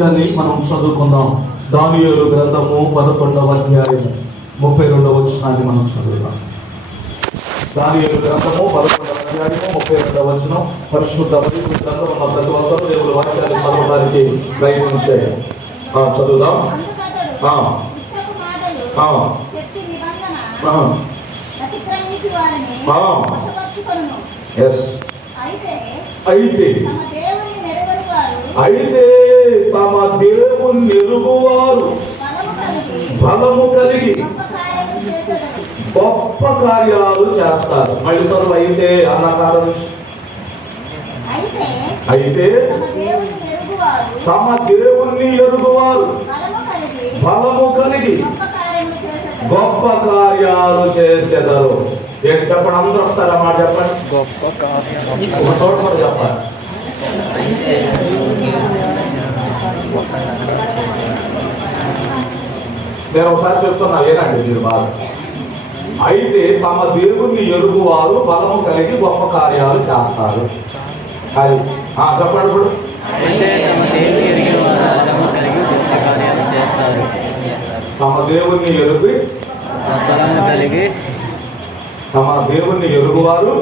మనం చదువుకుందాం. దానియేలు గ్రంథము 11వ అధ్యాయం 32వ వచనాన్ని మనం చదువుదాం. దానియేలు గ్రంథము 11వ అధ్యాయము 32వ వచనం. పరిశుద్ధ బైబిల్ గ్రంథం ఉన్న ప్రతి ఒక్కరూ దేవుని వాక్యాన్ని చదవడానికి ప్రయత్నించే చదువుదాం. అయితే తమ దేవుని ఎరుగువారు బలము కలిగి గొప్ప కార్యాలు చేస్తారు. మళ్ళీ చదువు. అయితే అన్న కారణం. అయితే తమ దేవుని ఎరుగువారు బలము కలిగి గొప్ప కార్యాలు చేసేదారు. ఏంటి చెప్పండి, అందరూ ఒకసారి అన్నమాట చెప్పండి. గొప్ప కార్యాలు చెప్పండి. నేను ఒకసారి చెప్తున్నా, ఏనండి మీరు బాగా. అయితే తమ దేవుని ఎరుగువారు బలము కలిగి గొప్ప కార్యాలు చేస్తారు. అది చెప్పండి. ఇప్పుడు తమ దేవుని ఎరుగు బలము కలిగి తమ దేవుని ఎరుగువారు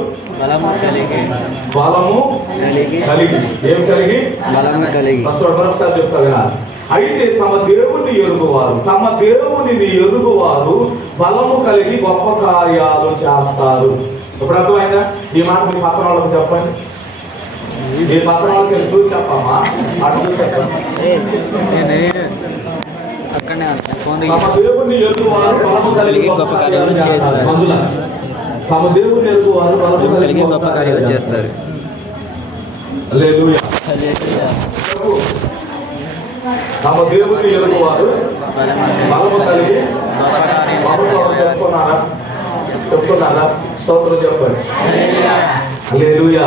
బలము కలిగి ఏం కలిగి బలము కలిగి మరొకసారి చెప్తా. అయితే తమ దేవుని ఎరుగువారు బలము కలిగి గొప్ప కార్యాలు చేస్తారు. ఇప్పుడు అర్థమైందా? ఈ మాట మీ పక్కన వాళ్ళకి చెప్పండి. మీ పక్కన వాళ్ళకి చూసి చెప్పమ్మా. అటు చెప్పండి. తమ దేవుని ఎరుగువారు బలము కలిగి గొప్ప కార్యాలు చేస్తారు. తమ దేవుని ఎరుగువారు బలము కలిగి గొప్ప కార్యాలు చేస్తారు. హల్లెలూయా. తమ దేవుని ఎరుగువారు బలము కలిగి చెప్తున్నారా? స్తోత్రం చెప్పండి. హల్లెలూయా.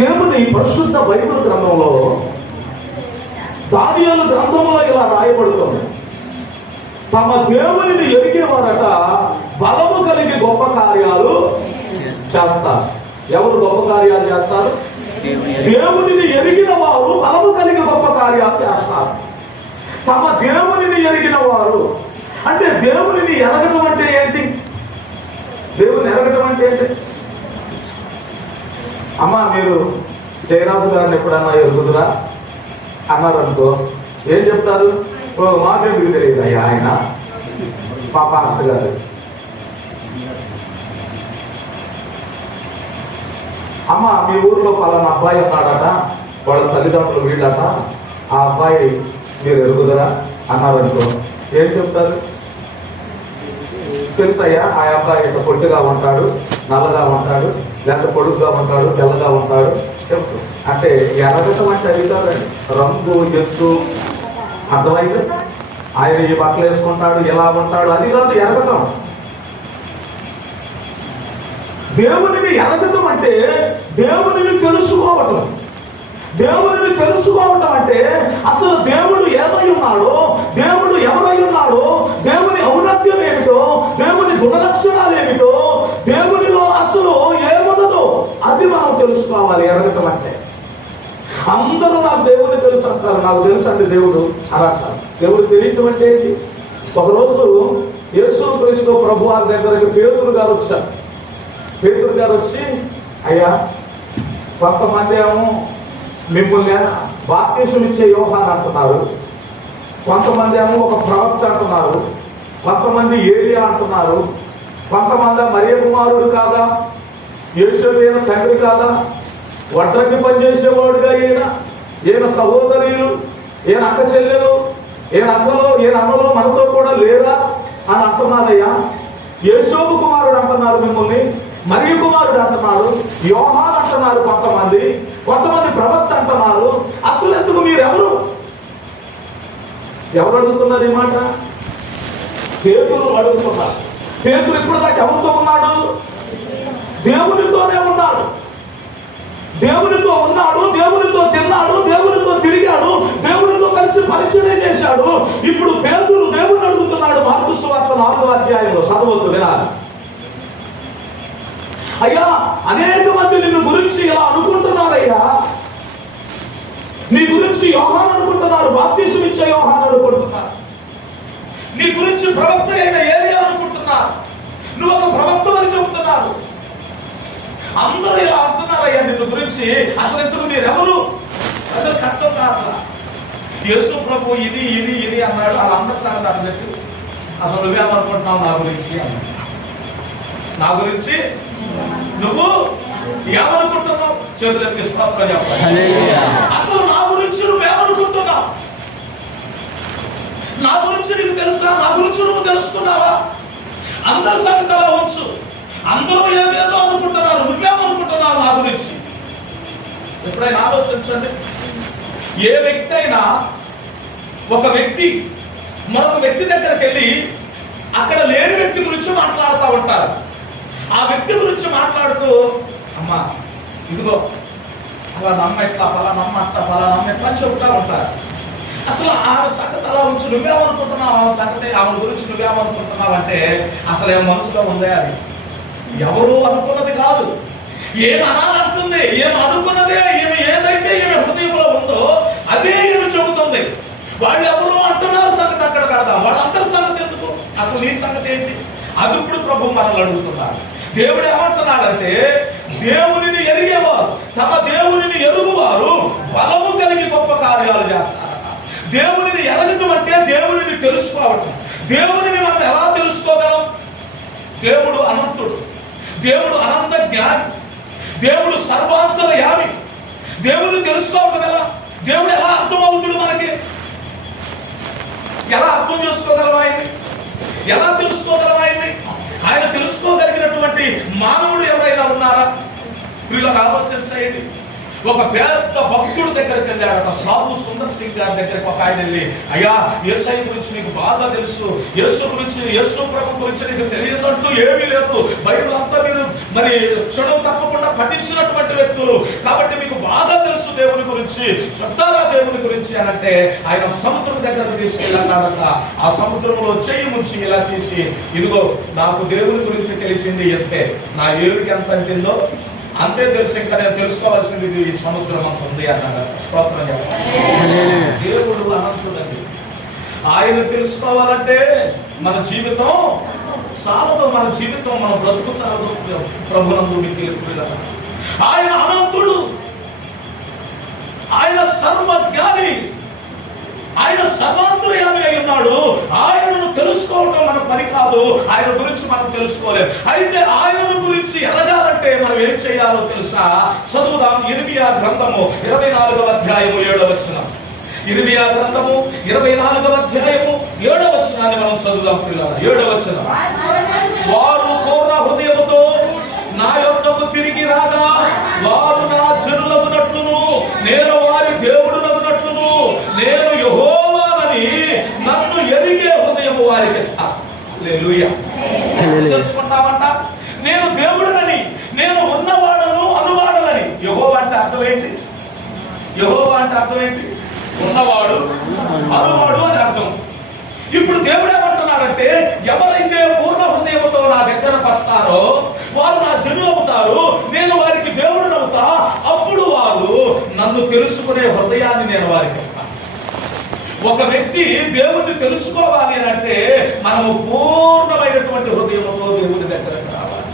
దేవుని పరిశుద్ధ బైబిల్ గ్రంథంలో దానియేలు గ్రంథంలో ఇలా రాయబడుతుంది. తమ దేవునిని ఎరిగేవారట బలము కలిగి గొప్ప కార్యాలు చేస్తారు. ఎవరు గొప్ప కార్యాలు చేస్తారు? దేవునిని ఎరిగిన వారు బలము కలిగి గొప్ప కార్యాలు చేస్తారు. తమ దేవునిని ఎరిగిన వారు అంటే దేవునిని ఎరగటం అంటే ఏంటి? దేవుని ఎరగటం అంటే ఏంటి? అమ్మా, మీరు జయరాజు గారిని ఎప్పుడన్నా ఎరుగుదురా అన్నారనుకో, ఏం చెప్తారు? ఓ మాకెందుకు తెలియదు అయ్యా, ఆయన మా పాస్టర్ గారు. అమ్మ, మీ ఊర్లో పలానా అబ్బాయి ఉన్నాడట, వాళ్ళ తల్లిదండ్రులు వీళ్ళట, ఆ అబ్బాయి మీరు ఎరుగుదరా అన్నారనుకో, ఏం చెప్తారు? తెలుసయ్యా, ఆ అబ్బాయి ఇక పొట్టిగా ఉంటాడు, నల్లగా ఉంటాడు, లేకపోతే పొడుగుగా ఉంటాడు, తెల్లగా ఉంటాడు చెప్తూ. అంటే ఎరగటం అంటే అడుగుతారండి, రంగు ఎత్తు అర్థమైతే ఆయన ఈ బట్టలు వేసుకుంటాడు, ఎలా ఉంటాడు, అది కాదు ఎరగటం. దేవునిని ఎరగటం అంటే దేవునిని తెలుసుకోవటం. దేవునిని తెలుసుకోవటం అంటే అసలు దేవుడు ఏమై ఉన్నాడో, దేవుడు ఎవరై ఉన్నాడో, దేవుని ఔన్నత్యం ఏమిటో, దేవుని గుణలక్షణాలు ఏమిటో, దేవునిలో అసలు ఏమున్నదో అది మనం తెలుసుకోవాలి. ఎరగటం అంటే అందరూ నాకు దేవుని తెలుసు అంటారు. నాకు తెలుసు అండి దేవుడు అలా. దేవుడు తెలియటం అంటే ఏంటి? ఒకరోజు యేసుక్రీస్తు ప్రభు వారి దగ్గరికి పేతురు గారు వచ్చారు. పేతురు గారు వచ్చి, అయ్యా, కొంతమంది ఏమో మిమ్మల్ని బాప్తిసం ఇచ్చే యోహాను అంటున్నారు, కొంతమంది ఏమో ఒక ప్రవక్త అంటున్నారు, కొంతమంది ఏలియా అంటున్నారు, కొంతమంది మరియ కుమారుడు కాదా, యేసయ్య తండ్రి కాదా, వడ్రంగి పనిచేసేవాడుగా ఈయన సహోదరులు, ఈయన అక్క చెల్లెలు, ఈయన అక్కలు, ఈయన అమ్మలు మనతో కూడా లేరా అని అంటున్నారయ్యా. యేసోబు కుమారుడు అంటున్నారు మిమ్మల్ని, మరియ కుమారుడు అంటున్నారు, యోహాను అంటున్నారు, కొంతమంది ప్రవక్త అంటున్నారు. అసలు ఎందుకు మీరెవరు? ఎవరు అడుగుతున్నారు ఈ మాట? పేతురు అడుగుతున్నారు. పేతురు ఇప్పుడు దాకా ఎవరితో ఉన్నాడు? దేవునితోనే ఉన్నాడు. దేవునితో ఉన్నాడు, దేవునితో తిన్నాడు, దేవునితో తిరిగాడు, దేవునితో కలిసి పరిచయం చేశాడు. ఇప్పుడు పేతురు దేవుని అడుగుతున్నాడు. మార్కు సువార్త 4వ అధ్యాయంలో చదవద్దు, వినాలి. అయ్యా, అనేక మంది నిన్ను గురించి ఇలా అనుకుంటున్నారయ్యా, నీ గురించి యోహాను అనుకుంటున్నారు, నీ గురించి ప్రవక్త అయిన ఏరియా అనుకుంటున్నారు, నువ్వు ఒక ప్రవక్త అని చెబుతున్నారు. అందరూ ఇలా అంటున్నారయ్యా నిన్ను గురించి. అసలు ఇంతకు మీరెవరు? అసలు అర్థం కాదు. యేసు ప్రభు ఇది అన్నాడు. వాళ్ళందరూ సంగతి అన్నట్టు అసలు నువ్వేమనుకుంటున్నావు నా గురించి అన్నాడు. నా గురించి నువ్వు ఏమనుకుంటున్నావు? చేతులెత్తి స్తోత్రం చెప్పాలి. అసలు నా గురించి నువ్వేమనుకుంటున్నావు? నా గురించి నీకు తెలుసా? నా గురించి నువ్వు తెలుసుకున్నావా? అందరి సంగతి అలా ఉంచు. అందరూ ఏదేదో అనుకుంటున్నారు, నువ్వేమనుకుంటున్నావు నా గురించి? ఎప్పుడైనా ఆలోచించండి. ఏ వ్యక్తి అయినా ఒక వ్యక్తి మరొక వ్యక్తి దగ్గరికి వెళ్ళి అక్కడ లేని వ్యక్తి గురించి మాట్లాడుతూ ఉంటారు. ఆ వ్యక్తి గురించి మాట్లాడుతూ, అమ్మా ఇదిగో అలా నమ్మెట్లా, పలా నమ్మట్లా, పలా నమ్మెట్లా చెబుతూ ఉంటారు. అసలు ఆమె సంగతి అలా ఉంచు. నువ్వేమనుకుంటున్నావు ఆమె సంగతి, ఆమె గురించి నువ్వేమనుకుంటున్నావు అంటే అసలు ఏం మనసులో ఉందే అది. ఎవరు అనుకున్నది కాదు, ఏమి అనాలంటుంది. ఏమి అనుకున్నదే, ఏమి ఏదైతే ఏమి హృదయంలో ఉందో అదే ఏమి చెబుతుంది. వాళ్ళు ఎవరు అంటున్నారు సంగతి అక్కడ కడదాం. వాళ్ళందరి సంగతి ఎందుకు? అసలు నీ సంగతి ఏంటి? అది ఇప్పుడు ప్రభు మనల్ని అడుగుతున్నారు. దేవుడు ఏమంటున్నాడంటే, దేవునిని ఎరిగేవారు, తమ దేవునిని ఎరుగువారు బలము కలిగి గొప్ప కార్యాలు చేస్తారట. దేవునిని ఎరగటం అంటే దేవునిని తెలుసుకోవటం. దేవునిని మనం ఎలా తెలుసుకోగలం? దేవుడు అనంతుడు, దేవుడు అనంత జ్ఞాని, దేవుడు సర్వాంతరయామి. దేవుడిని తెలుసుకోవటం ఎలా? దేవుడు ఎలా అర్థమవుతుడు మనకి? ఎలా అర్థం చేసుకోగలం ఆయన్ని? ఎలా తెలుసుకోగలం ఆయన్ని? ఆయన తెలుసుకోగలిగినటువంటి మానవుడు ఎవరైనా ఉన్నారా? ప్రియులకు ఆలోచించండి. ఒక పెద్ద భక్తుడి దగ్గరికి వెళ్ళాడట. సాబు సుందర్ సింగ్ గారి దగ్గరికి ఒక ఆయన వెళ్ళి, అయ్యా యేసై గురించి నీకు బాగా తెలుసు, యేసు గురించి, యేసు ప్రభు గురించి నీకు తెలియదంటూ ఏమీ లేదు, బైబిల్ అంతా మీరు మరి క్షణం తప్పకుండా పఠించినటువంటి వ్యక్తులు కాబట్టి మీకు బాగా తెలుసు దేవుని గురించి, చెప్తారా దేవుని గురించి అని అంటే, ఆయన సముద్రం దగ్గరకు తీసుకెళ్ళాడట. ఆ సముద్రంలో చెయ్యి ముంచి ఇలా తీసి, ఇదిగో నాకు దేవుని గురించి తెలిసింది ఎంతే, నా ఏరుకి ఎంత అంటిందో అంతే తెలుసు, ఇంకా నేను తెలుసుకోవాల్సింది ఈ సముద్రం అంత ఉంది అన్నాడు. స్తోత్రం చెప్పాలి. దేవుడు అనంతుడండి. ఆయన తెలుసుకోవాలంటే మన జీవితం చాలదు, మన జీవితం మన బ్రతుకు చాలదు. ప్రభునందు మీకు ఆయన అనంతుడు, ఆయన సర్వజ్ఞాని, ఆయన సర్వాంతర్యామి అయి ఉన్నాడు. ఆయనను తెలుసుకోవటం మన పని కాదు, ఆయన గురించి మనం తెలుసుకోలేదు. అయితే ఆయనను గురించి ఎరగాలంటే మనం ఏం చేయాలో తెలుసా? చదువుదాం. ఇర్మియా గ్రంథము 24వ అధ్యాయము 7వ వచనం. ఇర్మియా గ్రంథము 24వ అధ్యాయము 7వ వచనాన్ని మనం చదువుదాం పిల్లలు. 7వ వచనం. వారు పూర్ణ హృదయముతో నా యొద్దకు తిరిగి రాగా వారు నా జనులగునట్లును నేను వారి దేవుడు నగునట్లును నేను యెహోవానని నన్ను ఎరిగే హృదయము వారికి ఇస్తాను. హల్లెలూయా. తెలుసుకుంటామంట. నేను దేవుడినని, నేను ఉన్నవాడను అనువాడనని. యెహోవా అంటే అర్థం ఏంటి? యెహోవా అంటే అర్థం ఏంటి? ఉన్నవాడు, అనువాడు అని అర్థం. ఇప్పుడు దేవుడు ఏమంటున్నాడంటే, ఎవరైతే పూర్ణ హృదయంతో నా దగ్గరకు వస్తారో వారు నా జనులు అవుతారు, నేను వారికి దేవుడిని అవుతా. అప్పుడు వారు నన్ను తెలుసుకునే హృదయాన్ని నేను వారికి ఇస్తాను. ఒక వ్యక్తి దేవుడిని తెలుసుకోవాలి అని అంటే మనము పూర్ణమైనటువంటి హృదయంతో దేవుని దగ్గరకు రావాలి.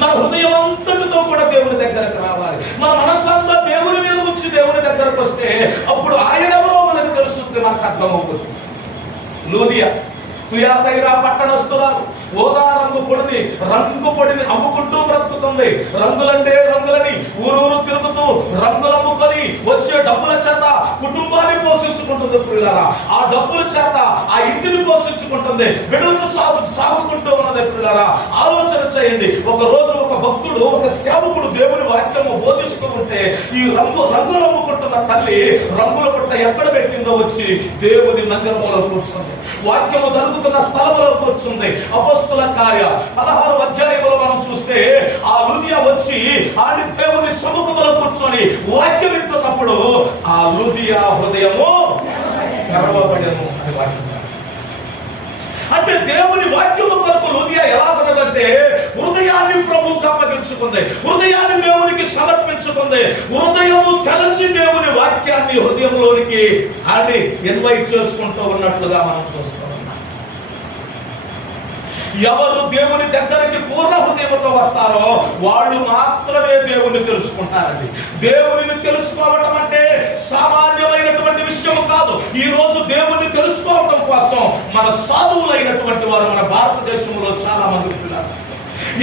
మన హృదయం అంతటితో కూడా దేవుని దగ్గరకు రావాలి. మన మనస్సంతా దేవుని మీద ఉంచి దేవుని దగ్గరకు వస్తే అప్పుడు ఆయన ఎవరో మనకు తెలుస్తుంది, మనకు అర్థమవుతుంది. లూదియా తుయాతైరా పట్టణస్తురాలు ఓదా రంగు పొడిని అమ్ముకుంటూ బ్రతుకుతుంది. రంగులంటే రంగులని ఊరూరు తిరుగుతూ రంగులు అమ్ముకొని వచ్చే డబ్బుల చేత కుటుంబాన్ని పోషించుకుంటుంది. ప్రియులారా, ఆ డబ్బుల చేత ఆ ఇంటిని పోషించుకుంటుంది, బిడ్డలను సాగుకుంటూ ఉన్నది. ప్రియులారా, ఆలోచన చేయండి. ఒక రోజు ఒక భక్తుడు, ఒక సేవకుడు దేవుని వాక్యము బోధిస్తూ ఉంటే ఈ రంగులు అమ్ముకుంటున్న తల్లి రంగుల పుట్ట ఎక్కడ పెట్టిందో వచ్చి దేవుని మందిరంలో కూర్చుంది. వాక్యము జరుగుతున్న స్థలంలో కూర్చుంది. అపోస్తుల కార్య 16వ అధ్యాయంలో మనం చూస్తే ఆ లూదియా వచ్చి ఆడి దేవుని సముఖంలో కూర్చొని వాక్యం వింటున్నప్పుడు ఆ లూదియా హృదయము తెరవబడెను అని వాక్యం. అంటే దేవుని వాక్యము కొరకు లూదియా ఎలా ఉన్నదంటే హృదయాన్ని ప్రభువుకు అప్పగించుకుంది, హృదయాన్ని దేవునికి సమర్పించుకుంది, హృదయము తెరచి దేవుని వాక్యాన్ని హృదయంలోనికి ఆడి ఇన్వైట్ చేసుకుంటూ ఉన్నట్లుగా మనం చూస్తూ ఉన్నాం. ఎవరు దేవుని దగ్గరికి పూర్ణ హృదయంతో వస్తారో వాళ్ళు మాత్రమే దేవుని తెలుసుకుంటారండి. దేవుని తెలుసుకోవటం అంటే సామాన్యమైనటువంటి విషయం కాదు. ఈ రోజు దేవుని తెలుసుకోవడం కోసం మన సాధువులైనటువంటి వారు మన భారతదేశంలో చాలా మంది ఉంటున్నారు.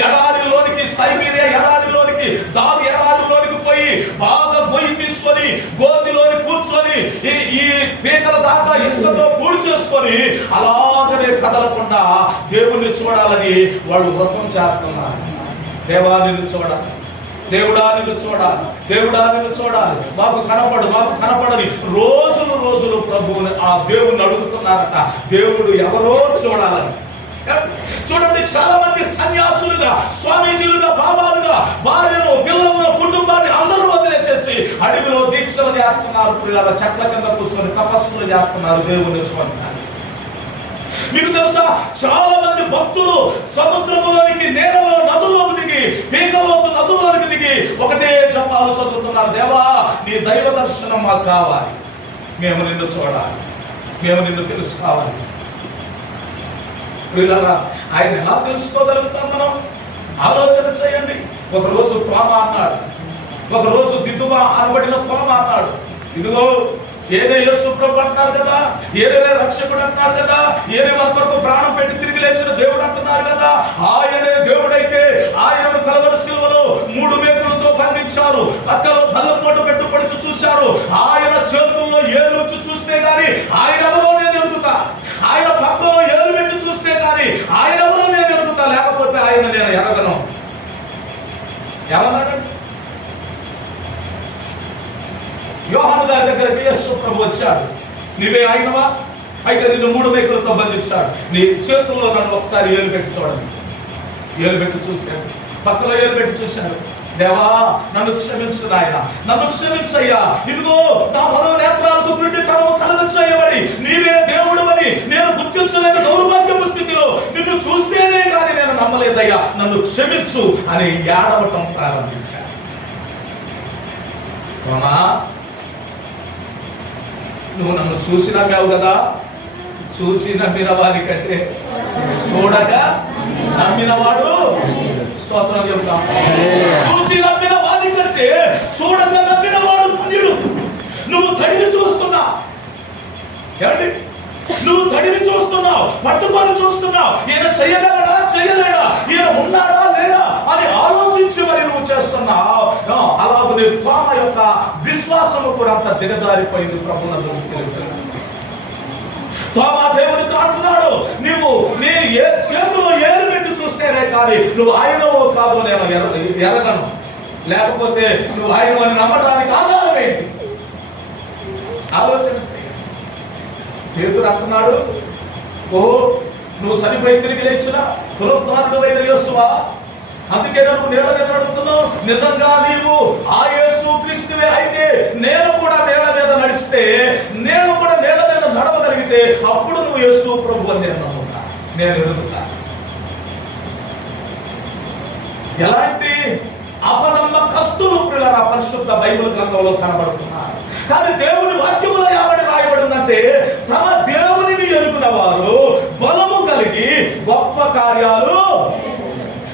ఎడారిలోనికి, సైబీరియా ఎడారిలోనికి, దారి ఎడారిలోనికి పోయి బాగా గొయ్యి తీసుకొని గోతిలోని కూర్చొని ఈ పీకల దాకా ఇసుకతో పూడి చేసుకొని అలాగనే కదలకుండా దేవుణ్ణి చూడాలని వాళ్ళు వ్రతం చేస్తున్నారు. దేవా నిన్ను చూడాలి, దేవుడా నిన్ను చూడాలి, దేవుడా నిన్ను చూడాలి, మాకు కనపడని రోజులు ప్రభువుని ఆ దేవుణ్ణి అడుగుతున్నారట. దేవుడు ఎవరో చూడాలని. చూడండి, చాలా మంది సన్యాసులుగా, స్వామీజీలుగా, బాబాలుగా భార్యను, పిల్లలను, కుటుంబాన్ని అందరూ వదిలేసేసి అడవిలో దీక్షలు చేస్తున్నారు. పిల్లల చెట్ల కింద కూర్చొని తపస్సులు చేస్తున్నారు, దేవుని చూస్తున్నారు. మీకు తెలుసా, చాలా మంది భక్తులు సముద్రంలోనికి, నేలలో, నదుల్లోకి దిగి, పీకలోకి నదుల్లోనికి దిగి ఒకటే జపాలు చదువుతున్నారు. దేవా నీ దైవ దర్శనం మాకు కావాలి, మేము నిన్ను చూడాలి, మేము నిన్ను తెలుసుకోవాలి. ఆయన ఎలా తెలుసుకోగలుగుతాం మనం? ఆలోచన చేయండి. ఒకరోజు తోమ అన్నాడు, ఒకరోజు దిద్దువా అనబడిన తోమ అన్నాడు, ఇదిగో ఏదే యేసు ప్రభు అంటున్నారు కదా, ఏదే రక్షకుడు అంటున్నారు కదా, ఏదే మన కొరకు ప్రాణం పెట్టి తిరిగి లేచిన దేవుడు అంటున్నారు కదా, ఆయనే దేవుడైతే ఆయనను కలవరి సిలువలో 3 మేకులతో బంధించారు, పక్కలో బల్లపోటు పెట్టుబడి చూశారు. ఆయన చేతుల్లో ఏలు వచ్చి చూస్తే గాని ఆయన ఎవరో నేను ఎరుగుతా, ఆయన పక్కలో ఏలు పెట్టి చూస్తే గాని ఆయన ఎవరో నేను ఎరుగుతా, లేకపోతే ఆయన నేను ఎరగను. ఏమన్నాడు? యోహాను గారి దగ్గరికి యేసు ప్రభు వచ్చాడు. నీవే ఆయనవా? అయితే నిన్ను 3 మేకులతో బంధించాడు, నీ చేతుల్లో నన్ను ఒకసారి ఏలు పెట్టి చూడండి. ఏలు పెట్టి చూశాడు, పక్కలో ఏలు పెట్టి చూశాడు. దేవా నన్ను క్షమించు నాయన, నన్ను క్షమించయ్యా, ఇదిగో నా మనో నేత్రాలకు గుడ్డితనము కలగ చేయబడి నీవే దేవుడు అని నేను గుర్తించలేని దౌర్భాగ్యపు స్థితిలో నిన్ను చూస్తేనే కానీ నేను నమ్మలేదయ్యా, నన్ను క్షమించు అని ఏడవటం ప్రారంభించాడు. నువ్వు నన్ను చూసి నమ్మావు కదా, చూసి నమ్మిన వారి కంటే చూడక నమ్మినవాడు, స్తోత్రం చెబుతాం, చూసి నమ్మిన వారి కంటే చూడక నమ్మినవాడు ధన్యుడు. నువ్వు తడివి చూస్తున్నా, ఏమండి, నువ్వు తడివి చూస్తున్నావు, పట్టుకొని చూస్తున్నావు, ఈయన చేయగలడా చేయలేడా, ఈయన ఉన్నాడా లేడా అని ఆలోచించి మరి నువ్వు చేస్తున్నావు. అలాగే తోమ యొక్క విశ్వాసము కూడా అంత దిగజారిపోయింది. ప్రభువునకు తెలుసు. తోమ దేవునితో అంటున్నాడు, నువ్వు నీ చేతిలో ఏలు పెట్టి చూస్తేనే కానీ నువ్వు ఆయనవో కాదో నేను ఎరగను, లేకపోతే నువ్వు ఆయన నమ్మడానికి ఆధారం ఏంటి? ఆలోచన చేయండి. పేతురు అంటున్నాడు, ఓహో నువ్వు చనిపోయి తిరిగి లేచిన పునరుద్ధానుడైన యేసువా, అందుకే నువ్వు నేల మీద నడుస్తున్నావు. నిజంగా నీవు ఆ యేసు క్రీస్తువే అయితే నేను కూడా నేల మీద నడిస్తే, నేను కూడా నేల మీద నడవగలిగితే అప్పుడు నువ్వు యేసు ప్రభు అని నేను నమ్ముతా, నేను ఎరుగుతా. ఎలాంటి అపనమ్మకస్తులు పిల్లల పరిశుద్ధ బైబిల్ గ్రంథంలో కనబడుతున్నారు. కానీ దేవుని వాక్యములో రాయబడిందంటే తమ దేవునిని ఎరుగున వారు బలము కలిగి గొప్ప కార్యాలు.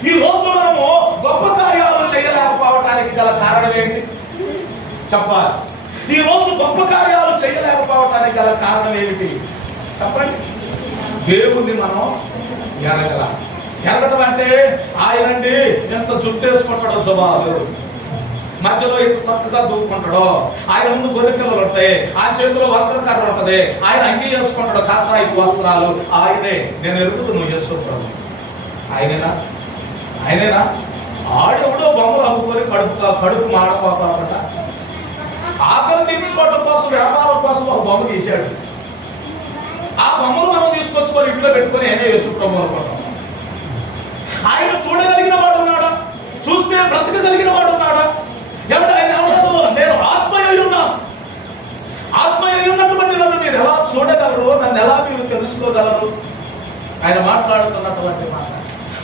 ఈ రోజు మనము గొప్ప కార్యాలు చేయలేకపోవటానికి గల కారణం ఏంటి చెప్పాలి? ఈ రోజు గొప్ప కార్యాలు చేయలేకపోవటానికి గల కారణం ఏమిటి చెప్పండి? దేవుణ్ణి మనం ఎరగటం అంటే ఆయనండి ఎంత జుట్టేసుకుంటాడో జవాబు, మధ్యలో ఎంత చక్కగా దూకుంటాడో, ఆయన ముందు గొర్రెపిల్లలు ఉంటాయి, ఆయన చేతిలో వర్తకర్ర ఉంటది, ఆయన అంగీ చేసుకుంటాడు కాసాయి వస్త్రాలు. ఆయనే నేను ఎరుగుతున్నావు యేసు ప్రభు. ఆయనేనా? ఆడెవడో బొమ్మలు అమ్ముకొని కడుపు మాడకోకుండా ఆకలి తీర్చుకోవడం కోసం, వ్యాపారం కోసం ఒక బొమ్మ గీశాడు. ఆ బొమ్మలు మనం తీసుకొచ్చుకొని ఇంట్లో పెట్టుకొని ఏనే యేసు ప్రభు అనుకుంటాం. ఆయన చూడగలిగిన వాడు ఉన్నాడా? చూస్తే బ్రతకగలిగిన వాడు ఉన్నాడా? ఎవడు ఆయన ఏమన్నాడు? నేను ఆత్మయ్య ఉన్నాను. ఆత్మయ్య ఉన్నటువంటి నన్ను మీరు ఎలా చూడగలరు, నన్ను ఎలా మీరు తెలుసుకోగలరు? ఆయన మాట్లాడుతున్నటువంటి మాట.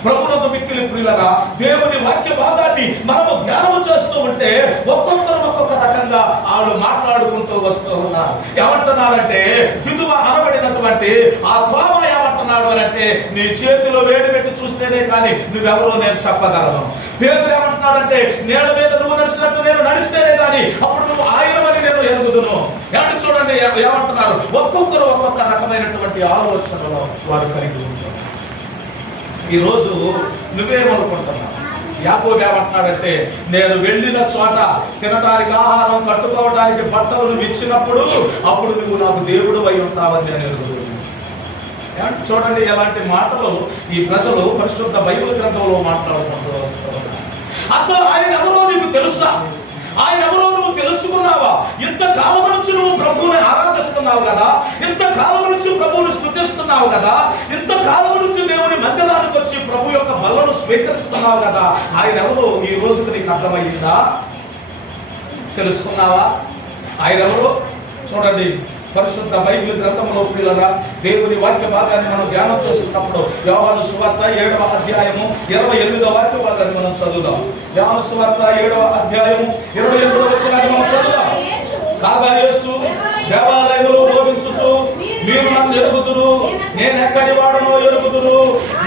ప్రభువునకు మిక్కిలి ప్రియులగా దేవుని వాక్య భాగాన్ని మనము ధ్యానము చేస్తూ ఉంటే ఒక్కొక్కరు ఒక్కొక్క రకంగా వాళ్ళు మాట్లాడుకుంటూ వస్తూ ఉన్నారు. ఏమంటున్నారంటే దిదువ అనబడినటువంటి ఆ తోమ ఏమంటున్నాడు? ఏమంటున్నాడు అని అంటే, నీ చేతిలో వేడి పెట్టి చూస్తేనే కానీ నువ్వెవరో నేను చెప్పగలను. పేతురు ఏమంటున్నాడంటే, నీళ్ళ మీద నువ్వు నడిచినట్టు నేను నడిస్తేనే కానీ అప్పుడు నువ్వు ఆయనవని నేను ఎరుగుదును. ఏమంటే చూడండి ఏమంటున్నారు, ఒక్కొక్కరు ఒక్కొక్క రకమైనటువంటి ఆలోచనలో వారు కలిగి ఉంటారు. ఈరోజు నువ్వేమనుకుంటున్నావు? యాకోబు ఏమంటున్నాడంటే, నేను వెళ్ళిన చోట తినడానికి ఆహారం, కట్టుకోవడానికి బట్టలు నువ్వు ఇచ్చినప్పుడు అప్పుడు నువ్వు నాకు దేవుడు అయి ఉంటావని నేను ఎరుగుదును. చూడండి ఎలాంటి మాటలు ఈ ప్రజలు పరిశుద్ధ బైబిల్ గ్రంథంలో మాట్లాడుకుంటూ వస్తారు. అసలు ఆయన ఎవరో నీకు తెలుసా? ఆయన ఎవరో నువ్వు తెలుసుకున్నావా? ఇంతకాలం నుంచి నువ్వు ప్రభువుని ఆరాధిస్తున్నావు కదా, ఇంతకాలం నుంచి ప్రభువుని స్తుతిస్తున్నావు కదా, ఇంతకాలం నుంచి దేవుని మందిరానికి వచ్చి ప్రభు యొక్క బలను స్వీకరిస్తున్నావు కదా, ఆయన ఎవరో ఈ రోజుకు నీకు అర్థమయ్యిందా? తెలుసుకున్నావా ఆయన ఎవరో? చూడండి పరిశుద్ధ బైబిల్ గ్రంథంలో పిల్లల దేవుని వాక్య భాగాన్ని మనం ధ్యానం చేస్తున్నప్పుడు యోహాను సువార్త 7వ అధ్యాయము 28వ వాక్య భాగాన్ని మనం చదువుదాం. యోహాను సువార్త 7వ అధ్యాయము 28వ వచనాన్ని మనం చదువుదాం. కాగా యేసు దేవాలయంలో బోధించుచు, మీరు నన్ను ఎరుగుదురు, నేను ఎక్కడి వాడనో ఎరుగుదురు,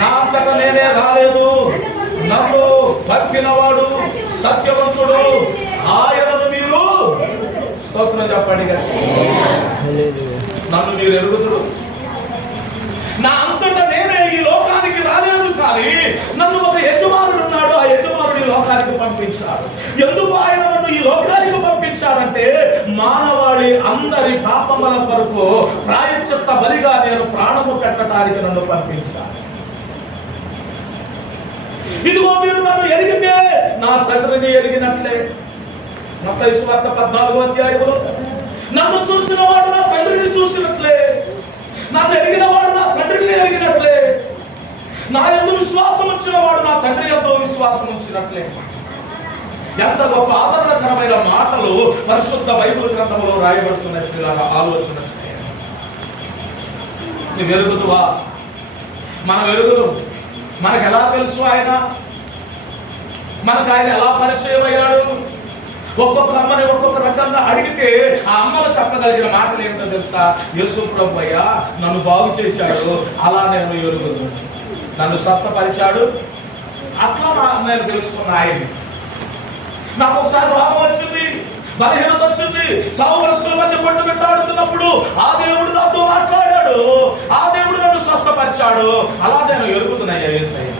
నా అంతటా నేనే రాలేదు, నన్ను పంపినవాడు సత్యవంతుడు, ఆయనను మీరు స్తోత్రం చెప్పండి. నన్ను మీరు ఎరుగుదురు, నా అంతటా నేనే ఈ లోకానికి రాలేదు, కానీ నన్ను ఒక యజమానుడు ఉన్నాడు, ఆ యజమానుడు ఈ లోకానికి పంపించాడు. ఎందుకు ఆయన నన్ను ఈ లోకానికి పంపించాడంటే, మానవాళి అందరి పాపముల కొరకు ప్రాయశ్చిత్త బలిగా నేను ప్రాణము పెట్టడానికి నన్ను పంపించాడు. ఇదిగో మీరు నన్ను ఎరిగితే నా తండ్రిని ఎరిగినట్లే. మత్తయి సువార్త 14వ అధ్యాయంలో, నన్ను చూసిన వాడు నా తండ్రిని చూసినట్లే, నన్ను ఎరిగిన వాడు నా తండ్రిని ఎరిగినట్లే, నా యందు విశ్వాసం ఉంచిన వాడు నా తండ్రి యందు విశ్వాసం ఉంచినట్లే. ఎంత గొప్ప ఆదరణకరమైన మాటలు పరిశుద్ధ బైబిల్ గ్రంథంలో రాయబడుతున్నట్లు ఆలోచన చేయాలి. నువ్వు ఎరుగుదువా? మనం ఎరుగుదు. మనకు ఎలా తెలుసు ఆయన? మనకు ఆయన ఎలా పరిచయం అయ్యాడు? ఒక్కొక్క అమ్మని ఒక్కొక్క రకంగా అడిగితే ఆ అమ్మలు చెప్పగలిగిన మాటలు ఏమిటో తెలుసా? యేసు ప్రభువయ్య నన్ను బాగు చేశాడు, అలా నేను ఎరుగుదు. నన్ను స్వస్థపరిచాడు, అట్లా నేను తెలుసుకున్న ఆయన. నాకు ఒకసారి రోగం వచ్చింది, బలహీనత వచ్చింది, సౌరస్తుల మధ్య పట్టు పెట్టాడుతున్నప్పుడు ఆ దేవుడు నాతో మాట్లాడాడు, ఆ దేవుడు నన్ను స్వస్థపరిచాడు, అలా నేను ఎరుగుతున్నాయ్యా యేసయ్య.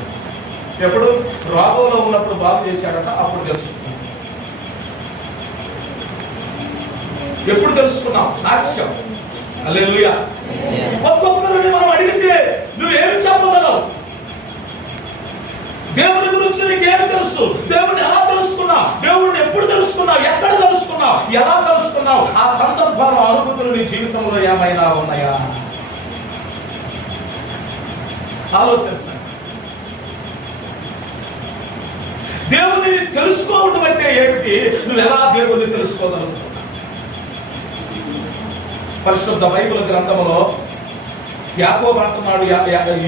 ఎప్పుడు? రోగంలో ఉన్నప్పుడు బాగు చేశాడట, అప్పుడు తెలుసుకున్నాను. ఎప్పుడు తెలుసుకున్నాం? సాక్ష్యం. హల్లెలూయా. ఒక్కొక్కరిని మనం అడిగితే నువ్వేమి చెప్పగలవు? దేవుని గురించి నీకేమి తెలుసు? దేవుడిని ఎలా తెలుసుకున్నావు? దేవుడిని ఎప్పుడు తెలుసుకున్నావు? ఎక్కడ తెలుసుకున్నావు? ఎలా తెలుసుకున్నావు? ఆ సందర్భాలు, అనుభూతులు నీ జీవితంలో ఏమైనా ఉన్నాయా? ఆలోచించండి. దేవుని తెలుసుకోవడం అంటే ఏమిటి? నువ్వు ఎలా దేవుడిని తెలుసుకోగలుగుతావు? పరిశుద్ధ బైబిల్ గ్రంథంలో యాకోబు అంటున్నాడు,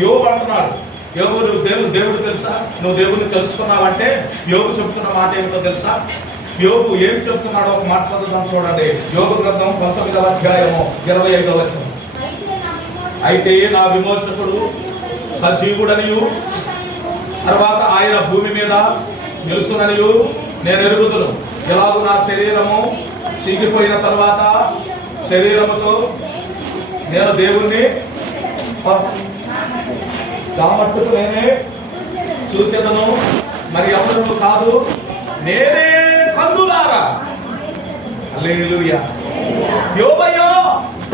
యోబు అంటున్నాడు, యోబు నువ్వు దేవుడు తెలుసా? నువ్వు దేవుడిని తెలుసుకున్నావంటే యోబు చెప్తున్న మాట ఏమిటో తెలుసా? యోబు ఏం చెప్తున్నాడో ఒక మాట చదువుతాం చూడండి. యోబు గ్రంథం 19వ అధ్యాయము 25వ వచనం. అయితే నా విమోచకుడు సజీవుడనియు, తర్వాత ఆయన భూమి మీద నిలుసుననియు నేను ఎరుగుదును. ఎలాగూ నా శరీరము చీకిపోయిన తర్వాత శరీరముతో నేను దేవుణ్ణి దామట్టుకు నేనే చూసేదను, మరి ఎవరు కాదు, నేనే కన్నులారా. హల్లెలూయా. యోబయ్యా,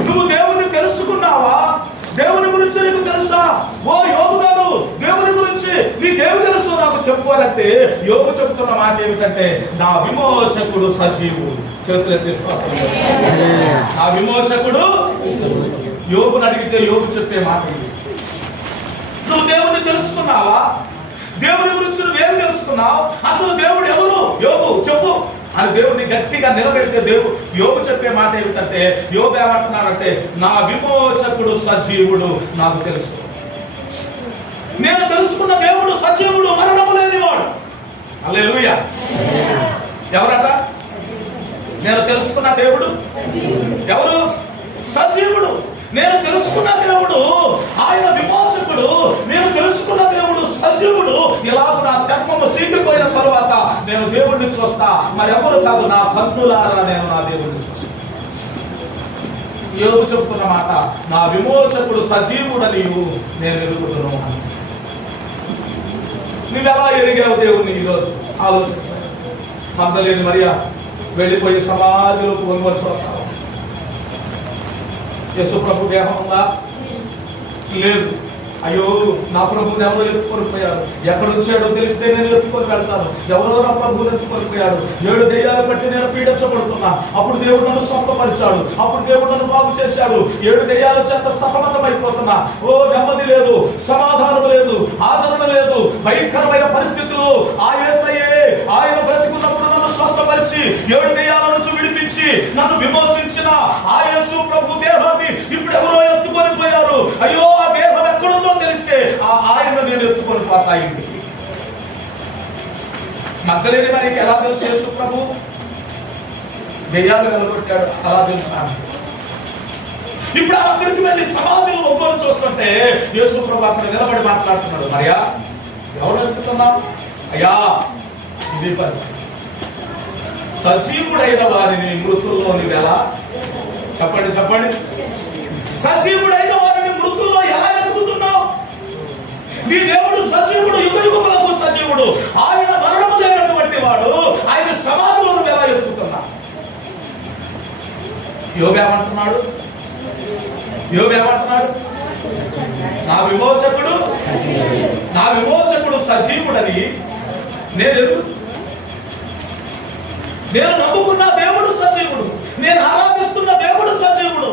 నువ్వు దేవుణ్ణి తెలుసుకున్నావా? దేవుని గురించి నీకు తెలుసా? ఓ యోబు గారు, దేవుని గురించి నీకేమి తెలుసు నాకు చెప్పుకోవాలంటే యోబు చెప్తున్న మాట ఏమిటంటే, నా విమోచకుడు సజీవుడు. చేతులు ఎత్తేసుకోవాలి. నా విమోచకుడు. యోబుని అడిగితే యోబు చెప్పే మాట ఇది. నువ్వు దేవుని తెలుసుకున్నావా? దేవుని గురించి నువ్వేం తెలుసుకున్నావు? అసలు దేవుడు ఎవరు? యోబు చెప్పు అని దేవుడిని గట్టిగా నిలబెడితే యోబు చెప్పే మాట ఏమిటంటే, యోబు ఏమంటున్నాడంటే, నా విమోచకుడు సజీవుడు నాకు తెలుసు. నేను తెలుసుకున్న దేవుడు సజీవుడు, మరణము లేనివాడు. హల్లెలూయా. ఎవరట? నేను తెలుసుకున్న దేవుడు ఎవరు? సజీవుడు. నేను తెలుసుకున్న దేవుడు ఆయన విమోచకుడు. చూస్తా, మరెవరు కాదు, నా కన్నులారా నేను నా దేవుడిని చూస్తా. యోబు చెప్తున్న మాట, నా విమోచకుడు సజీవుడనియు నేను ఎరుగుతున్నాను. నువ్వెలా ఎరిగావు దేవుడిని? ఈరోజు ఆలోచించాలి. మందలేని మరియా వెళ్ళిపోయి సమాధిలోకి వంగవలసి వస్తావు. యేసు ప్రభు దేహం ఉందా? లేదు. అయ్యో, నా ప్రభుని ఎవరో ఎత్తుకొని పోయారు. ఎక్కడ వచ్చాడో తెలిస్తే నేను ఎత్తుకొని వెళ్తాను. ఎవరో నా ప్రభుని ఎత్తుకొని పోయారు. 7 దెయ్యాలు బట్టి నేను పీడించబడుతున్నా. అప్పుడు దేవుడు నన్ను స్వస్థపరిచాడు. అప్పుడు దేవుడు నన్ను బాగు చేశాడు. 7 దెయ్యాల చేత సతమతం అయిపోతున్నా. ఓ, నెమ్మది లేదు, సమాధానం లేదు, ఆదరణ లేదు, భయంకరమైన పరిస్థితులు. ఆ యేసయ్యే ఆయన బ్రతికున్నప్పుడు నన్ను స్వస్థపరిచి 7 దెయ్యాల నుంచి విడిపించి నన్ను విమోచించిన ఆ యేసు ప్రభు దేహాన్ని ఇప్పుడు ఎవరో ఎత్తుకొని పోయారు. అయ్యో, ఆ దేహం ఎక్కడుందో తెలిస్తే ఆయన నేను ఎత్తుకొని పోతా ఇంటికి. మగ్దలేని మనకి ఎలా తెలుసు యేసు ప్రభు దెయ్యాలు వెలగొట్టాడు? అలా తెలుసా? ఇప్పుడు అక్కడికి వెళ్ళి సమాధిలో ఒక్కరు చూస్తుంటే యేసు ప్రభు అక్కడ నిలబడి మాట్లాడుతున్నాడు. మరియా, ఎవరు ఎత్తుకున్నావు? అయ్యా, ఇది పరిస్థితి. సజీవుడైన వారిని మృతుల్లోని ఎలా? చెప్పండి చెప్పండి. సజీవుడైన వారిని మృతుల్లో ఎలా ఎత్తుకుతున్నావు? నీ దేవుడు సజీవుడు, యుగయుగములకు సజీవుడు. ఆయన మరణము లేనటువంటి వాడు. ఆయన సమాధిలో నువ్వు ఎలా ఎత్తుకుతున్నావు? యోబు ఏమంటున్నాడు? నా విమోచకుడు సజీవుడని నేను ఎరుగు. నేను నమ్ముకున్న దేవుడు సజీవుడు. నేను ఆరాధిస్తున్న దేవుడు సజీవుడు.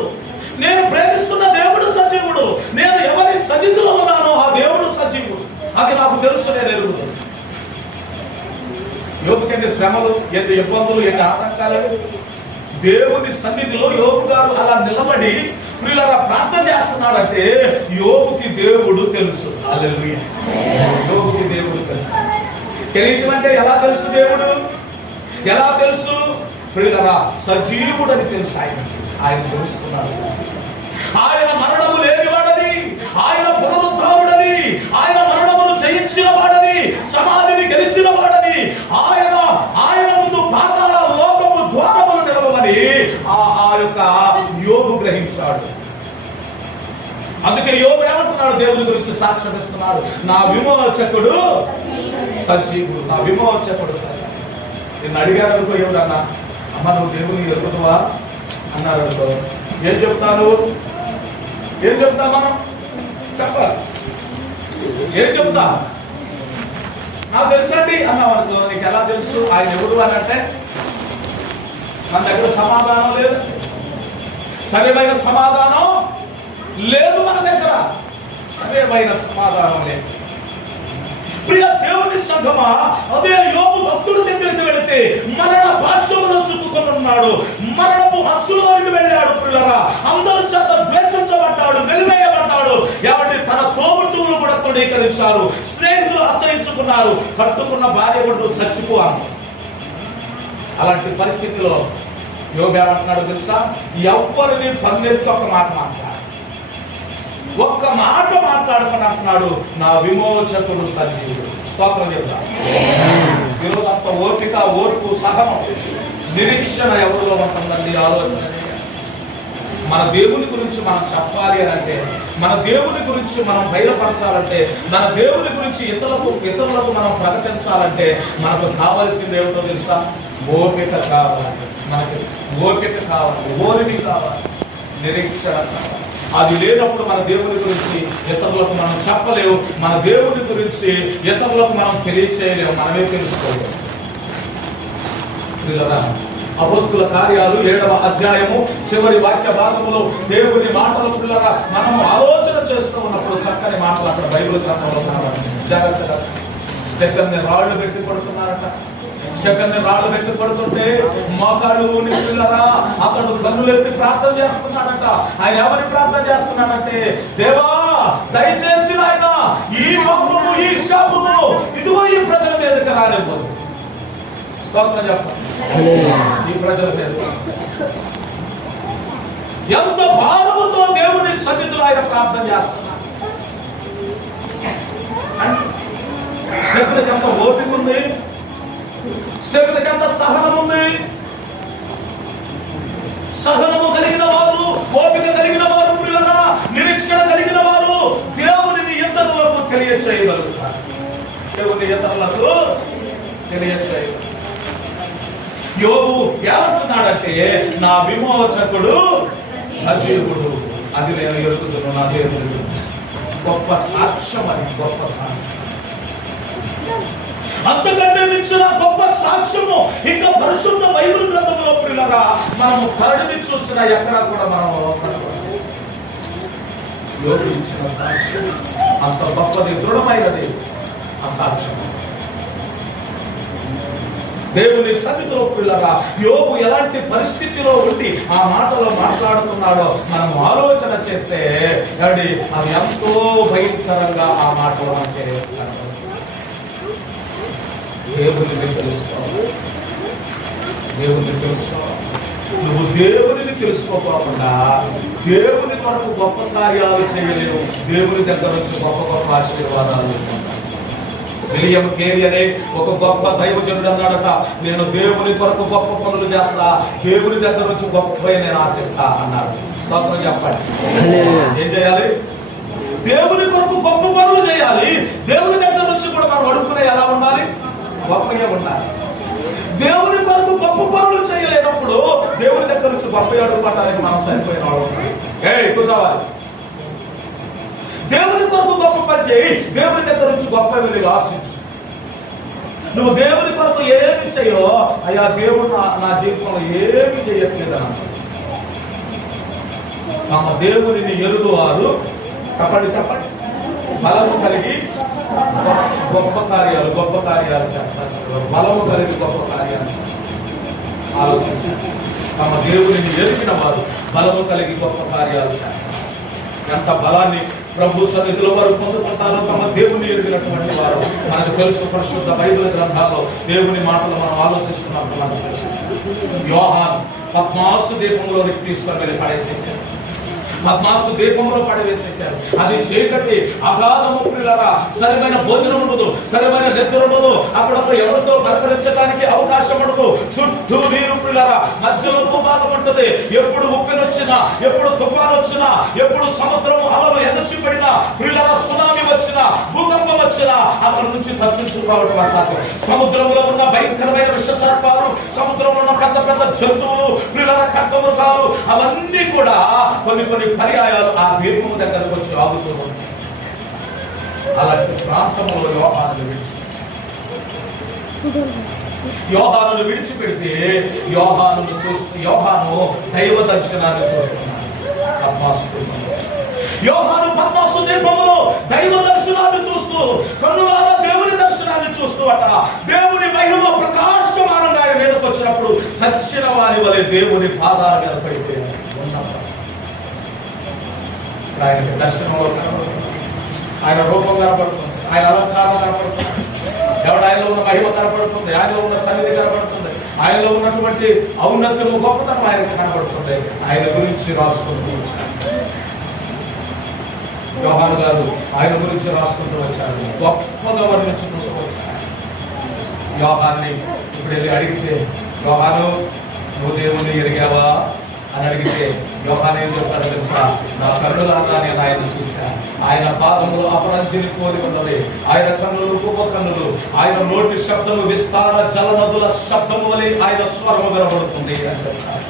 నేను ప్రేమిస్తున్న దేవుడు సజీవుడు. నేను ఎవరి సన్నిధిలో ఉన్నానో ఆ దేవుడు సజీవుడు. అది నాకు తెలుసు, నేను ఎరుగుతాను. యోబుకి ఎన్ని శ్రమలు, ఎన్ని ఇబ్బందులు, ఎన్ని ఆటంకాలు. దేవుని సన్నిధిలో యోబు గారు అలా నిలబడి ప్రియులారా ప్రార్థన చేస్తున్నాడంటే యోబుకి దేవుడు తెలుసు. హల్లెలూయా. యోబుకి దేవుడు తెలుసు. తెలియటం అంటే ఎలా తెలుసు? దేవుడు ఎలా తెలుసు? ప్రియులారా సజీవుడని తెలుసు. ఆయన తెలుసుకున్నాడు. ఆయన మరణము లేనివాడని, ఆయన పునరుద్ధారుడని, ఆయన మరణమును జయించిన వాడని, సమాధిని గెలిచిన వాడని, ఆయన ముందు పాతాళ లోకము ద్వారములు నిలవమని ఆ యొక్క యోబు గ్రహించాడు. అందుకే యోబు ఏమంటున్నాడు? దేవుని గురించి సాక్ష్యం ఇస్తున్నాడు. నా విమోచకుడు సజీవుడు. నా విమోచకుడు సజీవుడు. నిన్ను అడిగారు అనుకో, ఎవరన్నా, అమ్మ నువ్వు దేవుని ఎరుగుతావా అన్నారు అనుకో, ఏం చెప్తాను? ఏం చెప్తా? మనం చెప్పాలి. ఏం చెప్తా? నాకు తెలుసండి అన్నావు అనుకో, నీకు ఎలా తెలుసు ఆయన ఎవరు అని అంటే? మన దగ్గర సమాధానం లేదు, సరైన సమాధానం లేదు. మన దగ్గర సరైన సమాధానం లేదు. ప్రియ దేవుని సంఘమా, అదే యోబు భక్తుడి దగ్గరికి వెళితే మరణ భాష్యములో చుట్టుకొని ఉన్నాడు. మరణపు అంచులోకి వెళ్ళాడు. ప్రియులరా, అందరి చేత ద్వేషించబడ్డాడు, వెలివేయబడ్డాడు. కాబట్టి తన తోబుట్టువులు కూడా తృణీకరించారు, స్నేహితులు అసహించుకున్నారు, కట్టుకున్న భార్య కూడా చచ్చిపో అన్నారు. అలాంటి పరిస్థితిలో యోబు ఏమంటున్నాడు తెలుసా? ఎవ్వరిని పన్నెత్తి ఒక మాట మాట్లాడు, ఒక్క మాట మాట్లాడుకుని అంటున్నాడు, నా విమోచకుడు సజీవుడు. స్తోత్రం చెప్తాడు. ఈరోజు అంత ఓపిక, ఓర్పు, సహనం, నిరీక్షణ ఎవరిలో ఉంటుందండి? ఆలోచన. మన దేవుని గురించి మనం చెప్పాలి అని అంటే, మన దేవుని గురించి మనం బయలుపరచాలంటే, మన దేవుని గురించి ఇతరులకు మనం ప్రకటించాలంటే మనకు కావలసింది ఏమిటో తెలుసా? ఓపిక కావాలి. మనకి ఓపిక కావాలి, ఓరిమి కావాలి, నిరీక్షణ కావాలి. అది లేనప్పుడు మన దేవుని గురించి ఇతరులకు మనం చెప్పలేము. మన దేవుని గురించి ఇతరులకు మనం తెలియచేయలేము. మనమే తెలుసుకోలేము. అపోస్తుల కార్యాలు 7వ అధ్యాయము చివరి వాక్య భాగంలో దేవుని మాటలు పిల్లరా మనం ఆలోచన చేస్తూ ఉన్నప్పుడు చక్కని మాటలు అక్కడ బైబిల్ గ్రంథంలో జాగ్రత్తగా చెక్కని రాళ్ళు పెట్టి కొడుతున్నారట. చెక్కని రాళ్ళు పెట్టి కొడుతుంటే మోకాళ్ళు పిల్లరా అతడు కన్నులెత్తి ప్రార్థన చేస్తున్నాడట. ఆయన ఎవరి ప్రార్థన చేస్తున్నాడంటే, దేవా దయచేసి ఆయన ఈ పాపము, ఈ శాపము ఇదిగో ఈ ప్రజల మీదకి రానివ్వదు. స్తోత్రం చెప్పండి. ఈ ప్రజల మీద ఎంత భారముతో దేవుని సన్నిధిలో ఆయన ప్రార్థన చేస్తున్నాడు. స్టెఫెనుకి ఎంత ఓపిక ఉంది, స్టెఫెనుకి ఎంత దేవుని ఇతరులకు తెలియచేయు. యోబు ఏమంటున్నాడంటే, నా విమోచకుడు సజీవుడు, అది నేను ఎరుగుతున్నాను, నా దేవుడు. గొప్ప సాక్ష్యం, అది గొప్ప సాక్ష్యం. అంతకంటే మించిన గొప్ప సాక్ష్యము ఇంకా పరిశుద్ధ బైబిల్ గ్రంథంలో ప్రియులారా మనము కరడిని చూసిన ఎక్కడ కూడా మనం యోబు ఇచ్చిన సాక్ష్యం అంత గొప్పది, దృఢమైనది ఆ సాక్ష్యం. దేవుని సన్నిధిలో ప్రియులారా యోబు ఎలాంటి పరిస్థితిలో ఉండి ఆ మాటలో మాట్లాడుతున్నాడో మనం ఆలోచన చేస్తే అది ఎంతో భయంకరంగా ఆ మాటలో అంటే దేవుని తెలుసుకోవాలి. దేవుని తెలుసుకోవాలి. నువ్వు దేవుని తెలుసుకోకుండా దేవుని కొరకు గొప్ప కార్యాలు చేయలేవు. దేవుని దగ్గర నుంచి గొప్ప గొప్ప ఆశీర్వాదాలు. విలియం కేరీ అనే ఒక గొప్ప దైవజనుడు అన్నాడట, నేను దేవుని కొరకు గొప్ప పనులు చేస్తా, దేవుని దగ్గర నుంచి గొప్ప నేను ఆశిస్తా అన్నాడు. స్తోత్రం చెప్పండి. ఏం చేయాలి? దేవుని కొరకు గొప్ప పనులు చేయాలి. దేవుని దగ్గర నుంచి కూడా మనం అడుగుతున్నా ఎలా ఉండాలి? గొప్పగా ఉండాలి. దేవుని కొరకు గొప్ప పనులు చేయలేనప్పుడు దేవుని దగ్గర నుంచి గొప్ప అడుగుపడటానికి మనం సరిపోయిన వాళ్ళు కూర్చోవాలి. దేవుని కొరకు గొప్ప పని చేయి, దేవుని దగ్గర నుంచి గొప్ప వెళ్ళి ఆశించు. నువ్వు దేవుని కొరకు ఏమి చేయో, అయ్యా దేవుడు నా జీవితంలో ఏమి చేయట్లేదని తమ దేవుని ఎరుగువారు చెప్పండి బలము కలిగి గొప్ప కార్యాలు చేస్తారు. బలము కలిగి గొప్ప కార్యాలు చేస్తారు. ఆలోచించండి. తమ దేవుని ఎరిగిన వారు బలము కలిగి గొప్ప కార్యాలు చేస్తారు. ఎంత బలాన్ని ప్రభు సన్నిధిలో వారు పొందుకుంటారో తమ దేవుని ఎరిగినటువంటి వారు. మనకు తెలుసు, పరిశుద్ధ బైబిల్ గ్రంథాల్లో దేవుని మాటలు మనం ఆలోచిస్తున్నప్పుడు మనకు తెలుసు. యోహాను పద్మాసు దీపంలోనికి తీసుకొని వెళ్ళి పడేసేసారు. పద్మాసు దీపంలో పడవేసేశారు. అది చీకటి, అగాధము ప్రియులారా. సరైన భోజనం ఉండదు, సరైన నిద్ర ఉండదు. అక్కడ ఎవరితో కలకరించడానికి అవకాశం ఉండదు. చుట్టూ నీరు ప్రియులారా, మధ్యలో ప్రమాదం ఉంటుంది. ఎప్పుడు ఉప్పెనొచ్చినా, ఎప్పుడు తుఫాను వచ్చినా, ఎప్పుడు సముద్రం అలలు ఎగసిపడినా, ప్రియులారా సునామీ వచ్చినా, భూకంపం వచ్చినా అక్కడ నుంచి తప్పించుకోవడం అసాధ్యం. సముద్రంలో ఉన్న భయంకరమైన విష సర్పాలు, సముద్రంలో ఉన్న పెద్ద పెద్ద జంతువులు, ప్రియులారా ఖడ్గమృగాలు, అవన్నీ కూడా కొన్ని పర్యాయాలు ఆ దీపము దగ్గరకు వచ్చి ఆగుతూ ఉంటాయి. అలాంటి ప్రాంతంలో యోహానును విడిచిపెడితే యోహాను దైవ దర్శనాన్ని చూస్తున్నాడు. యోహాను పద్మాసు దీపములో దైవ దర్శనాన్ని చూస్తూ, కన్నులారా దేవుని దర్శనాన్ని చూస్తూ అట దేవుని మహిమ ప్రకాశమానంగా ఆయన మీదకి వచ్చినప్పుడు చచ్చిన వారి వలె దేవుని పాదాల మీద పడిపోయాడు. ఆయన దర్శనంలో కనబడుతుంది, ఆయన రూపం కనబడుతుంది, ఆయన అలంకారం కనబడుతుంది, ఎవడు ఆయనలో ఉన్న మహిమ కనబడుతుంది, ఆయనలో ఉన్న సన్నిధి కనబడుతుంది, ఆయనలో ఉన్నటువంటి ఔన్నత్యము గొప్పతనం ఆయనకు కనబడుతుంది. ఆయన గురించి రాసుకుంటూ వచ్చారు యోహాను గారు. ఆయన గురించి రాసుకుంటూ వచ్చారు, గొప్పగా వర్ణించుకుంటూ వచ్చారు. యోహాన్ని ఇప్పుడు వెళ్ళి అడిగితే, యోహాను నువ్వు దేవుణ్ణి ఎరిగావా అని అడిగితే యోహాను ఏం చెప్పాడు తెలుసా? నా కన్నులారా నేను ఆయన చూశా. ఆయన పాదములు అపరంజిని పోలి ఉన్నది, ఆయన కన్నులు ఉప కన్నులు, ఆయన నోటి శబ్దము విస్తార జలనదుల శబ్దము వలె ఆయన స్వరము వినబడుతుంది అని చెప్తారు.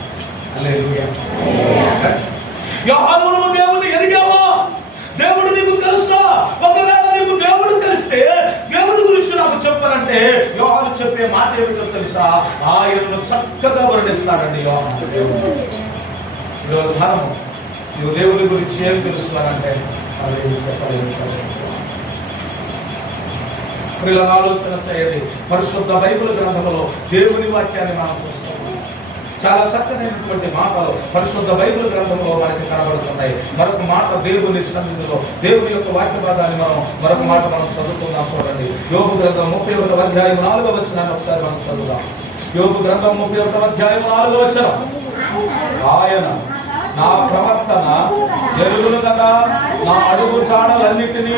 హల్లెలూయా. యోహాను నువ్వు దేవుణ్ణి ఎరిగావా? దేవుడు నీకు తెలుసా? ఒకవేళ నీకు దేవుడు తెలిస్తే దేవుడి గురించి నాకు చెప్పాలంటే యోహాను చెప్పే మాట ఏమిటో తెలుసా? ఆయనను చక్కగా వర్ణిస్తాడండి యోహాను. దేవుడు ఈరోజు మనం నువ్వు దేవుడి గురించి ఏం తెలుస్తున్నానంటే అది చెప్పలేదు. ఇలా ఆలోచన చేయండి. పరిశుద్ధ బైబిల్ గ్రంథంలో దేవుని వాక్యాన్ని మనం చూస్తాం. చాలా చక్కనైనటువంటి మాటలు పరిశుద్ధ బైబిల్ గ్రంథంలో మనకి కనబడుతున్నాయి. మరొక మాట దేవుని సన్నిధిలో దేవుని యొక్క వాక్య భాగాన్ని మరొక మాట మనం చదువుకుందాం. చూడండి, యోబు గ్రంథం 31వ అధ్యాయం 4వ వచనాన్ని ఒకసారి మనం చదువుదాం. యోబు గ్రంథం 31వ అధ్యాయం 4వ వచనం. ఆయన నా ప్రవర్తన ఎరుగును కదా, నా అడుగు జాడలన్నిటినీ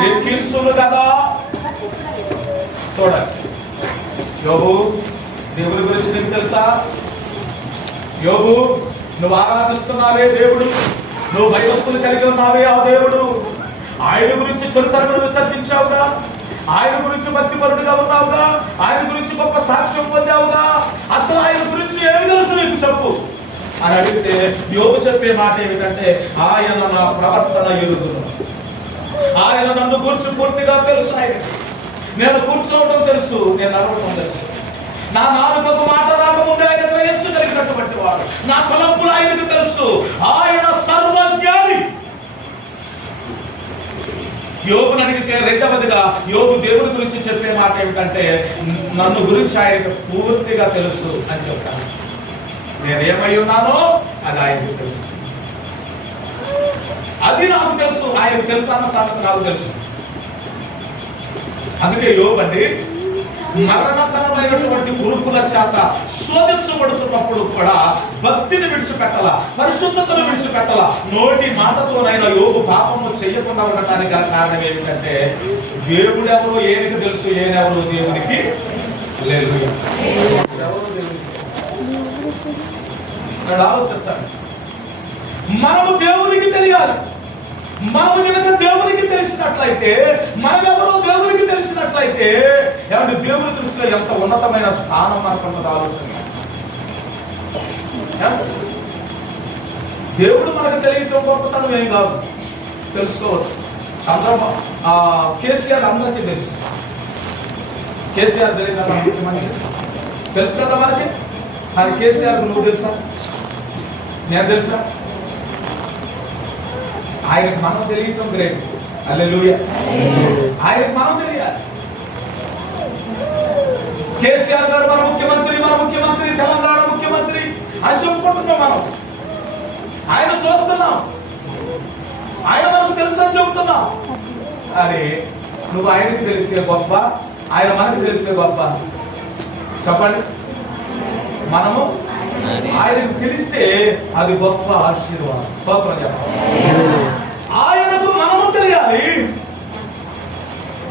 లెక్కించును కదా. చూడండి, యోబు దేవుని గురించి నీకు తెలుసా? యోబు నువ్వు ఆరాధిస్తున్నావే దేవుడు, నువ్వు భయభక్తులు కలిగి ఉన్నావే ఆ దేవుడు, ఆయన గురించి చరిత్రను విసర్జించావుగా. ఆయన గురించి భక్తిపరుడుగా ఉన్నావుగా, ఆయన గురించి గొప్ప సాక్ష్యం పొందావుగా, అసలు ఆయన గురించి ఏమి తెలుసు నీకు చెప్పు అని అడిగితే యోబు చెప్పే మాట ఏమిటంటే, ఆయన నా ప్రవర్తన ఎరుగును, ఆయన నన్ను గురించి పూర్తిగా తెలుసు, ఆయన నేను కూర్చోవడం తెలుసు, నేను నడవడం తెలుసు, నా నాలుకకు మాట రాకముందే ఆయన గ్రహించగలిగినటువంటి వాడు, నా తలంపులు ఆయనకు తెలుసు, ఆయన సర్వజ్ఞాని. యోబుని అడిగితే రెండవదిగా యోబు దేవుని గురించి చెప్పే మాట ఏమిటంటే, నన్ను గురించి ఆయనకు పూర్తిగా తెలుసు అని చెప్తాను. నేనేమై ఉన్నానో అది ఆయనకు తెలుసు, అది నాకు తెలుసు, ఆయనకు తెలుసు అన్న సంగతి నాకు తెలుసు. అందుకే యోబు అండి మరణకరమైనటువంటి పురుగుల చేత శోధించబడుతున్నప్పుడు కూడా భక్తిని విడిచిపెట్టాల, పరిశుద్ధతను విడిచిపెట్టాల. నోటి మాటతోనైనా యోబు పాపము చెయ్యకుండా ఉండటానికి గల కారణం ఏమిటంటే, దేవుడెవరో ఏనికి తెలుసు, ఏనెవరో దేవునికి లేదు. ఆలోచించండి, మనము దేవునికి తెలియాలి. మనము కనుక దేవునికి తెలిసినట్లయితే, మనమెవరో దేవునికి తెలిసినట్లయితే, ఏమంటే దేవుని దృష్టిలో ఎంత ఉన్నతమైన స్థానం మనకు ఆలోచించాలి. దేవుడు మనకు తెలియటం గొప్పతనం ఏం కాదు, తెలుసుకోవచ్చు. కేసీఆర్ అందరికీ తెలుసు. కేసీఆర్ తెలియదు కదా ముఖ్యమంత్రి, తెలుసు కదా మనకి. కానీ కేసీఆర్ నువ్వు తెలుసా, నేను తెలుసా? ఆయనకు మనం తెలియటం గ్రేట్. హల్లెలూయా. ఆయనకు మనం తెలియాలి. కేసీఆర్ గారు మన ముఖ్యమంత్రి, మన ముఖ్యమంత్రి, తెలంగాణ ముఖ్యమంత్రి అని చెప్పుకుంటున్నాం మనం. ఆయన చూస్తున్నాం, ఆయన మనకు తెలుసు అని చెబుతున్నాం. అరే నువ్వు ఆయనకి తెలిస్తే గొప్ప, ఆయన మనకు తెలిస్తే గొప్ప? చెప్పండి. మనము ఆయనకు తెలిస్తే అది గొప్ప ఆశీర్వాదం. స్తోత్రం చెప్పాలి. ఆయనకు మనము తెలియాలి,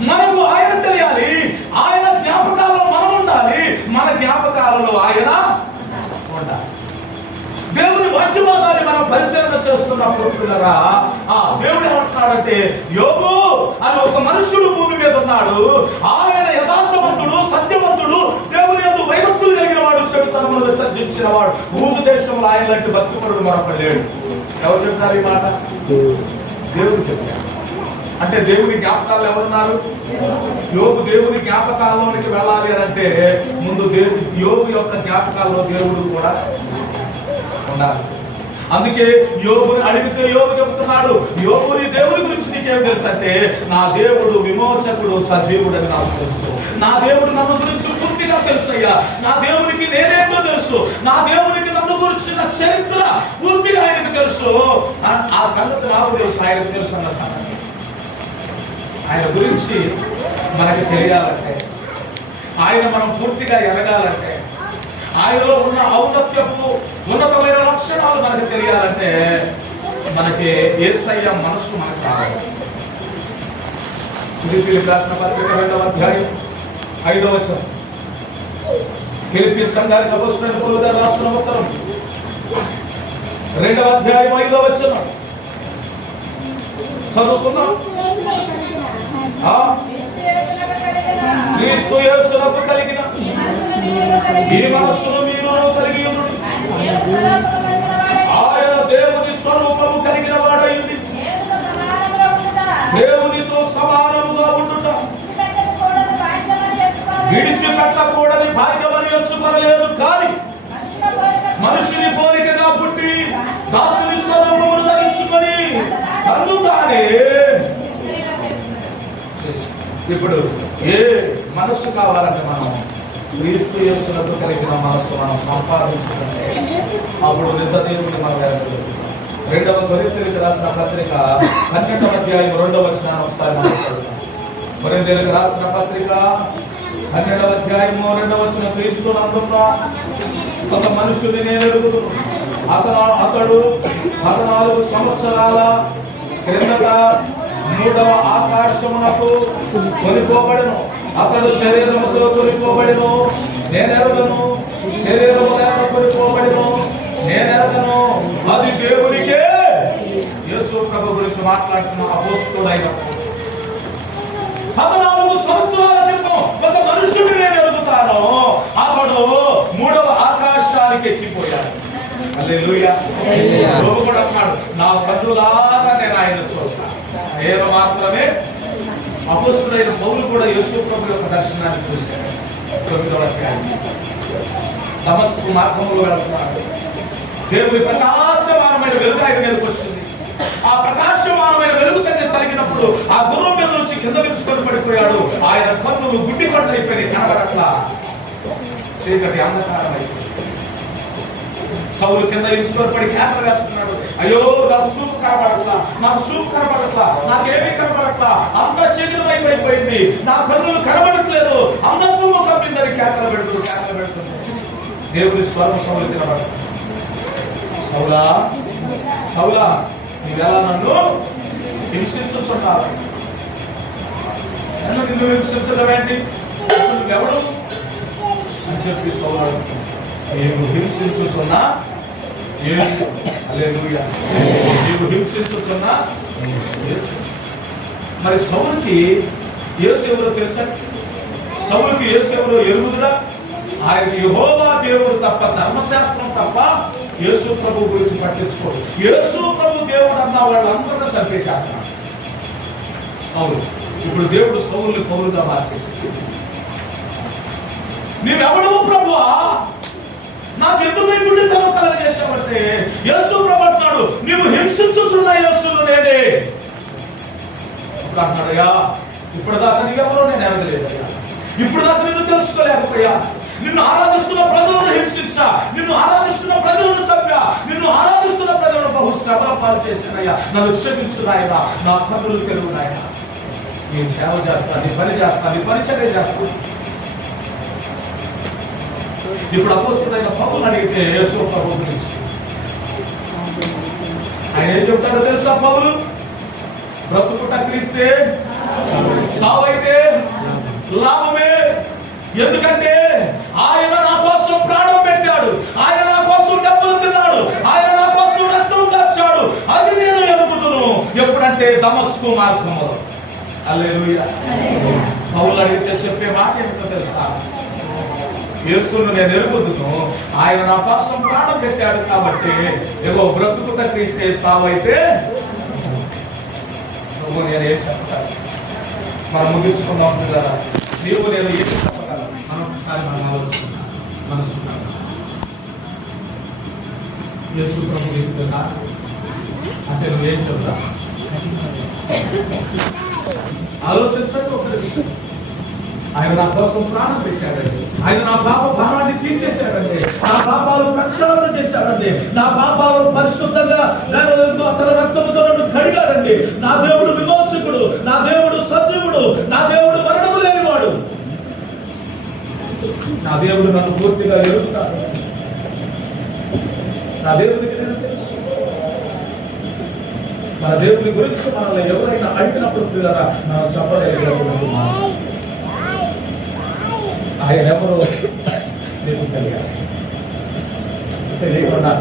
మనకు ఆయన తెలియాలి. ఆయన జ్ఞాపకాలలో మనం ఉండాలి, మన జ్ఞాపకాలలో ఆయన ఉండాలి. దేవుని వాక్యభాగాన్ని మనం పరిశీలన చేస్తున్నప్పుడు పిల్లరా, దేవుడు ఏమంటున్నాడంటే, యోబు అని ఒక మనుష్యుడు భూమి మీద ఉన్నాడు, ఆయన యథార్థవంతుడు, సత్యవంతుడు, దేవుని యందు భయభక్తులు కలిగిన వాడు, చెడుతనమును విసర్జించిన వాడు. భూజు దేశంలో ఆయన లాంటి భక్తిపరుడు మరొకడు లేడు. ఎవరు చెప్తారు ఈ మాట? దేవుడు చెప్పాడు. అంటే దేవుని జ్ఞాపకాలు ఎవరున్నారు? యోబు దేవుని జ్ఞాపకాల్లోనికి వెళ్ళాలి అని అంటే ముందు యోబు యొక్క జ్ఞాపకాల్లో దేవుడు కూడా ఉండాలి. అందుకే యోబుని అడిగితే యోబు చెబుతున్నాడు, యోబుని దేవుడి గురించి నీకేం తెలుసు అంటే, నా దేవుడు విమోచకుడు, సజీవుడు అని నాకు తెలుసు. నా దేవుడు నన్ను గురించి పూర్తిగా తెలుసయ్యా. నా దేవునికి నేనేంటో తెలుసు. నా దేవునికి నన్ను గురించిన చరిత్ర పూర్తిగా ఆయనకు తెలుసు. ఆ సంగతి నాకు తెలుసు, ఆయనకు తెలుసు అన్న సంగతి. ఆయన గురించి మనకి తెలియాలంటే, ఆయన మనం పూర్తిగా ఎదగాలంటే, ఆయనలో ఉన్న ఔన్నత్యపు ఉన్నతమైన లక్షణాలు మనకు తెలియాలంటే, మనకి యేసయ్య మనస్సు మనకు రావాలి. ఫిలిప్పీయులకు రాసిన పత్రిక 2వ అధ్యాయం 5వ వచనం. ఫిలిప్పీ సంఘానికి అపోస్తలుడైన పౌలు గారు రాస్తున్న ఉత్తరం 2వ అధ్యాయం 5వ వచనం చదువుకుందాం. క్రీస్తు యేసునకు కలిగిన ఈ మనస్సును మీరు కలిగి ఉండండి. ఆయన దేవుని స్వరూపము కలిగిన వాడైంది, దేవునితో సమానముగా ఉండుట విడిచిపెట్టకూడని భాగ్యమని ఎంచుకొనలేదు, కానీ మనుషుని పోలికగా పుట్టి దాసుని స్వరూపమును ధరించుకొని అందుతానే. ఇప్పుడు ఏ మనస్సు కావాలంటే మనం క్రీస్తు యేసునకు కలిగిన మనస్సు మనం సంపాదించుకుంటే అప్పుడు నిజ దేవుని మనం వేయగలుగుతాం. 2వ కొరింథీయులకు రాసిన పత్రిక 12వ అధ్యాయం 2వ వచనాన్ని ఒకసారి మనం చదువుతాం. కొరింథీయులకు రాసిన పత్రిక 12వ అధ్యాయం 2వ వచనం. క్రీస్తు నందున్న ఒక మనుషుని నేను ఎరుగుదును, అతడు 14 సంవత్సరాల క్రిందట 3వ ఆకాశమునకు కొనిపోబడెను. అతడు శరీరముతో కొనిపోబడెను, నేనెరగను. శరీరము లేక కొనిపోబడెను, నేనెరగను. అది దేవునికే. యేసు ప్రభు గురించి మాట్లాడుతున్న అపోస్తలుడైన 14 సంవత్సరాల క్రితం ఒక మనుషుడిని నేను ఎరుగుతాను, అతడు 3వ ఆకాశానికి ఎక్కిపోయాడు. హల్లెలూయా. యోబు కూడా అన్నాడు, నా కన్నులారా నేను ఆయన చూస్తాను. నేను మాత్రమే. అపొస్తలుడైన పౌలు కూడా యేసు ప్రభు యొక్క దర్శనాన్ని చూశాడు. 9వ అధ్యాయం దమస్కు మార్గంలో వెళ్తున్నాడు. దేవుని ప్రకాశమానమైన వెలుగు ఆయన మీదకి వచ్చింది. ఆ ప్రకాశమానమైన వెలుగు తగినప్పుడు ఆ గుర్రం మీద నుంచి కింద విరుచుకొని పడిపోయాడు. ఆయన కన్నులు గుడ్డి కళ్ళు అయిపోయి కనబడట్లా, చీకటి అంధకారం అయిపోయింది. సౌలు కింద ఇసుకొని పడి కేకలు వేస్తున్నాడు, అయ్యో నాకు చూపు కనబడట్లా, నాకు చూపు కనబడట్లా, నాకేమీ కనబడట్లా, అంతా చీకటి అయిపోయింది, నా కన్నులు కనబడట్లేదు, అంధత్వము కప్పిందని కేకలు పెడుతుంది. దేవుని స్వరం సౌలు కనబడదు. సౌలా సౌలా, నీవెలా నన్ను హింసించుచున్నావు? నిన్ను హింసించడం ఏంటి? అసలు నువ్వెవడు అని చెప్పి సౌలు, నీవు హింసించుచున్నా యేసు. హల్లెలూయా. నీవు హింసించుచున్నా యేసు. మరి సౌలుకి యేసు ఎవరో తెలుసా? సౌలుకి యేసు ఎవరో ఎరుగుదురా? ఆయనకి యెహోవా దేవుడు తప్ప, ధర్మశాస్త్రం తప్ప యేసు ప్రభు గురించి పట్టించుకోడు. యేసు ప్రభు దేవుడు అన్న వాళ్ళందరూ చంపేశారు సౌలు. ఇప్పుడు దేవుడు సౌలుని పౌలుగా మార్చేసి, నీవెవడవు ప్రభువా, నాకు ఎందుకు ఈ గుడ్డితనం కలగజేసావంటే, యేసు ప్రభు అంటున్నాడు, నీవు హింసించుచున్న యేసును నేనే. ఇప్పుడు అంటున్నాడయ్యా, ఇప్పుడు దాకా నీవెవరో నేను ఎరగలేదయ్యా, ఇప్పుడు దాకా నిన్ను తెలుసుకోలేకపోయా, నిన్ను ఆరాధిస్తున్న ప్రజలను హింసించా, నిన్ను ఆరాధిస్తున్న ప్రజలను చంపా, నిన్ను ఆరాధిస్తున్న ప్రజలను బహుశ్రమల పాలు చేశానయ్యా, నన్ను క్షమించు నాయనా, నా కన్నులు తెలుగు నాయనా, నీ సేవ చేస్తా, నీ పని చేస్తా, నీ పరిచర్య చేస్తా. ఇప్పుడు అపోస్తలుడైన పౌలుని అడిగితే యేసు ప్రభు గురించి ఆయన ఏం చెప్తాడో తెలుసా? పౌలు, బ్రతుకుట క్రీస్తే, సావైతే లాభమే. ఎందుకంటే ఆయన నా కోసం ప్రాణం పెట్టాడు, ఆయన నా కోసం డబ్బులు తిన్నాడు, ఆయన నా కోసం రక్తం కార్చాడు, అది నేను ఎరుగుదును. ఎప్పుడంటే దమస్కు మార్గంలో. హల్లెలూయా. పౌలు అడిగితే చెప్పే మాట ఏంటో తెలుసా? యేసును నేను ఎరుగుదును, ఆయన నా కోసం ప్రాణం పెట్టాడు కాబట్టి ఏవో బ్రతుకుట క్రీస్తే, సావైతే నువ్వు నేను ఏం చెప్పగలను? మనం ముగించుకున్నాం కదా, నీవు నేను ఏం చెప్పగలను? మనం ఒకసారి మనం ఆలోచిస్తున్నాం మనసుకున్నాం. యేసు ప్రభు చెప్తున్నా అంటే నువ్వేం చెప్తా? ఆలోచించండి ఒక నిమిషం. ఆయన నా కోసం ప్రాణం పెట్టాడండి, ఆయన నా పాప భారాన్ని తీసేశాడండి, నా పాపాలు ప్రక్షాళన చేశాడండి, నా పాపాలను పరిశుద్ధంగా తన రక్తముతో నన్ను కడిగాడండి. నా దేవుడు విమోచకుడు, నా దేవుడు సజీవుడు, నా దేవుడు మరణము లేనివాడు, నా దేవుడు నన్ను పూర్తిగా ఎరుగుతాడు. నా దేవుడికి నేను తెలుసు. మన దేవుడి గురించి మనల్ని ఎవరైనా అడిగినప్పుడు పిల్లరా మనం చెప్పలేదు, ఆయన ఎవరో నీకు తెలియాలి. తెలియకుండా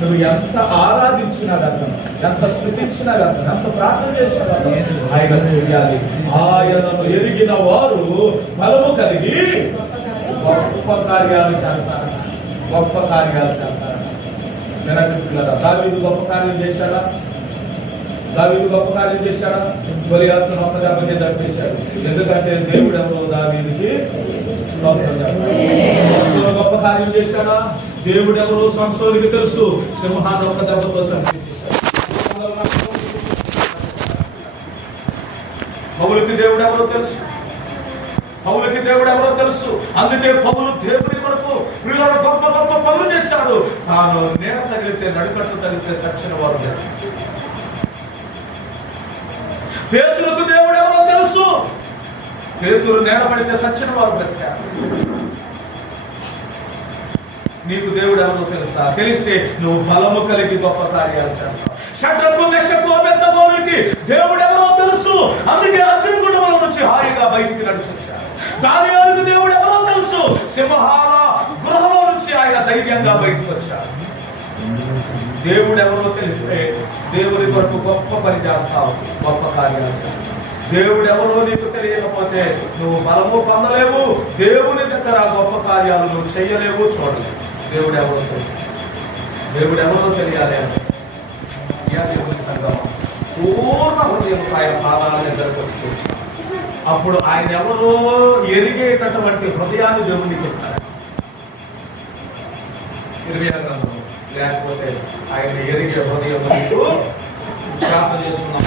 నువ్వు ఎంత ఆరాధించినా గతం, ఎంత స్థుతించినా గతం, ఎంత ప్రార్థన చేసినా గతం, ఆయన తెలియాలి. ఆయనను ఎరిగిన వారు బలము కలిగి గొప్ప కార్యాలు చేస్తారట, గొప్ప కార్యాలు చేస్తారట. వినండి పిల్లరా, దావీదు గొప్ప కార్యం చేశాడా? దావీదు గొప్ప కార్యం చేశాడా? గొలియాతును ఒక్క దెబ్బకే చంపేశాడు. ఎందుకంటే దేవుడు ఎవరో దావీదుకి గొప్ప కార్యం చేశాడా? దేవుడు ఎవరో సంసోనికి తెలుసు, సింహాన్ని ఒక్క దెబ్బతో చంపేశాడు. పౌలుకి దేవుడు ఎవరో తెలుసు, పౌలుకి దేవుడు ఎవరో తెలుసు. అందుకే పౌలు దేవుడి కొరకు వీళ్ళ గొప్ప గొప్ప పనులు చేశాడు. తాను నేల తగిలితే, నడుకట్టు తగిలితే సక్షణ వారు. పేతురుకు దేవుడు ఎవరో తెలుసు, పేతురు నేల పడితే సచ్చిన వారు బ్రతికారు. నీకు దేవుడు ఎవరో తెలుసా? తెలిస్తే నువ్వు బలము కలిగి గొప్ప కార్యాలు చేస్తావు. షడ్రకు మెషకు అబేద్నెగోనికి దేవుడు ఎవరో తెలుసు, అందుకే అగ్నిగుండముల నుంచి హాయిగా బయటికి నడిచొచ్చారు. దానియేలుకు దేవుడు ఎవరో తెలుసు, సింహాల గృహలో నుంచి ఆయన ధైర్యంగా బయటకు వచ్చారు. దేవుడు ఎవరో తెలిస్తే దేవుడి కొరకు గొప్ప పని చేస్తావు, గొప్ప కార్యాలు చేస్తావు. దేవుడు ఎవరో నీకు తెలియకపోతే నువ్వు బలము పొందలేవు. దేవుని దగ్గర గొప్ప కార్యాలు నువ్వు చెయ్యలేవు, చూడలేవు. దేవుడు ఎవరో తెలుసు. దేవుడు ఎవరో తెలియాలి అంటే దేవుని సంగమం పూర్ణ హృదయం ఆయన పాదాల దగ్గరకు వచ్చి అప్పుడు ఆయన ఎవరో ఎరిగేటటువంటి హృదయాన్ని దేవునికి ఇస్తాడు. 26 గ్రంథం లేకపోతే ఆయన ఎరిగే హృదయం నీకు ప్రార్థన చేసుకున్న